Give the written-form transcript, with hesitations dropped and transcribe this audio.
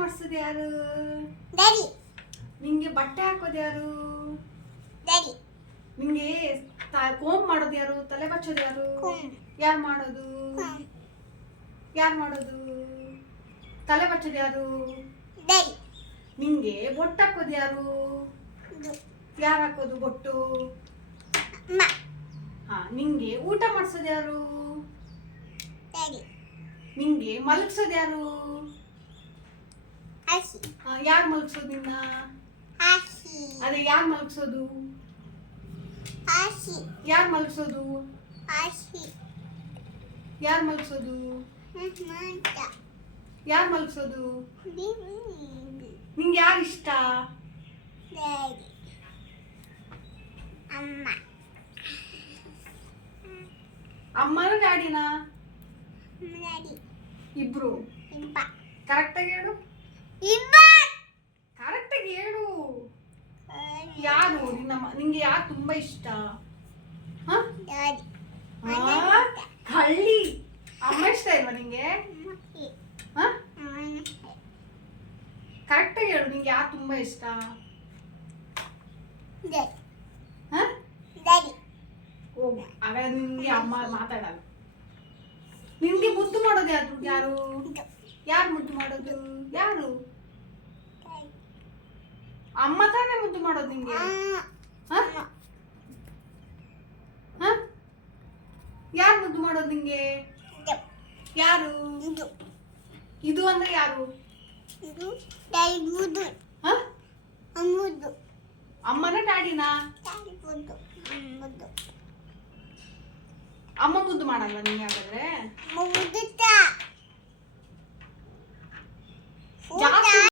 ಮಾಡಿಸೋದು ಯಾರು? ಡ್ಯಾಡಿ. ನಿಂಗೆ ಬಟ್ಟೆ ಹಾಕೋದು ಯಾರು? ಡ್ಯಾಡಿ. ನಿಂಗೆ ಕೋಂಬ್ ಮಾಡೋದು ಯಾರು? ತಲೆ ಬಚ್ಚೋದು ಯಾರು? ಯಾರು ಮಾಡೋದು? ಯಾರು ಮಾಡೋದು? ತಲೆ ಬಚ್ಚೋದು ಯಾರು? ಡ್ಯಾಡಿ. ನಿಂಗೆ ಬೊಟ್ಟು ಹಾಕೋದು ಯಾರು? ಯಾರು ಹಾಕೋದು ಬೊಟ್ಟು? ಅಮ್ಮ. ಹಾ, ನಿಂಗೆ ಊಟ ಮಾಡಿಸೋದು ಯಾರು? ಡ್ಯಾಡಿ. ನಿಂಗೆ ಮಲಗಿಸೋದು ಯಾರು? ಆಶಿ. ಯಾರು ಮಲಗಿಸೋದು ನಿನ್ನ? ಆಶಿ. ಅದೇ ಯಾರು ಮಲಗಿಸೋದು? ಆಶಿ. ಯಾರು ಮಲಗಿಸೋದು? ಆಶಿ. ಯಾರು ಮಲಗಿಸೋದು? ಮಂಟ. ಯಾರು ಮಲಗಿಸೋದು? ಬಿಬಿ. ನಿಂಗೆ ಯಾರು ಇಷ್ಟ? ಡ್ಯಾಡಿ. ಅಮ್ಮ. ಅಮ್ಮನ ಡ್ಯಾಡಿನಾ? ಡ್ಯಾಡಿ. ಇಬ್ರು. ಇಬ್ಬ. ಕರೆಕ್ಟಾಗಿ ಹೇಳು. ಇಬ್ಬ. ಕರೆಕ್ಟಾಗಿ ಹೇಳು. ಯಾರು ನಿಂಗೆ ಯಾರು ತುಂಬಾ ಇಷ್ಟ? ಹ? ಡ್ಯಾಡಿ. ಕಳ್ಳಿ. ಅಮ್ಮ ಇಷ್ಟ ಇಲ್ವಾ ನಿಂಗೆ? ಹ? ಕರೆಕ್ಟಾಗಿ ಹೇಳು, ನಿಂಗೆ ಯಾರು ತುಂಬಾ ಇಷ್ಟ? ಡ್ಯಾಡಿ. ಹ? ಡ್ಯಾಡಿ. ಹೋಗು, ಆಗ ನಿನ್ಗೆ ಅಮ್ಮ ಮಾತಾಡಲ್ಲ. ನಿನ್ಗೆ ಮುದ್ದು ಮಾಡೋದು ಯಾರು? ಯಾರು ಯಾರು ಮುದ್ದು ಮಾಡೋದು? ಯಾರು? ಅಮ್ಮ ತಾನೇ ಮುದ್ದು ಮಾಡೋದು ನಿಂಗೆ? ಹ? ಹ? ಯಾರು ಮುದ್ದು ಮಾಡೋದು ನಿಂಗೆ? ಯಾರು? ಇದು ಅಂದ್ರೆ ಯಾರು? ಇದು ಡ್ಯಾಡಿ ಮುದ್ದು. ಹ? ಮುದ್ದು. ಅಮ್ಮನ ಡ್ಯಾಡಿನಾ? ಡ್ಯಾಡಿ ಮುದ್ದು. ಮುದ್ದು. ಅಮ್ಮ ಮುದ್ದು ಮಾಡಲ್ಲ ನಿಂಗೆ ಹಾಗಾದ್ರೆ? ಮುದ್ದು.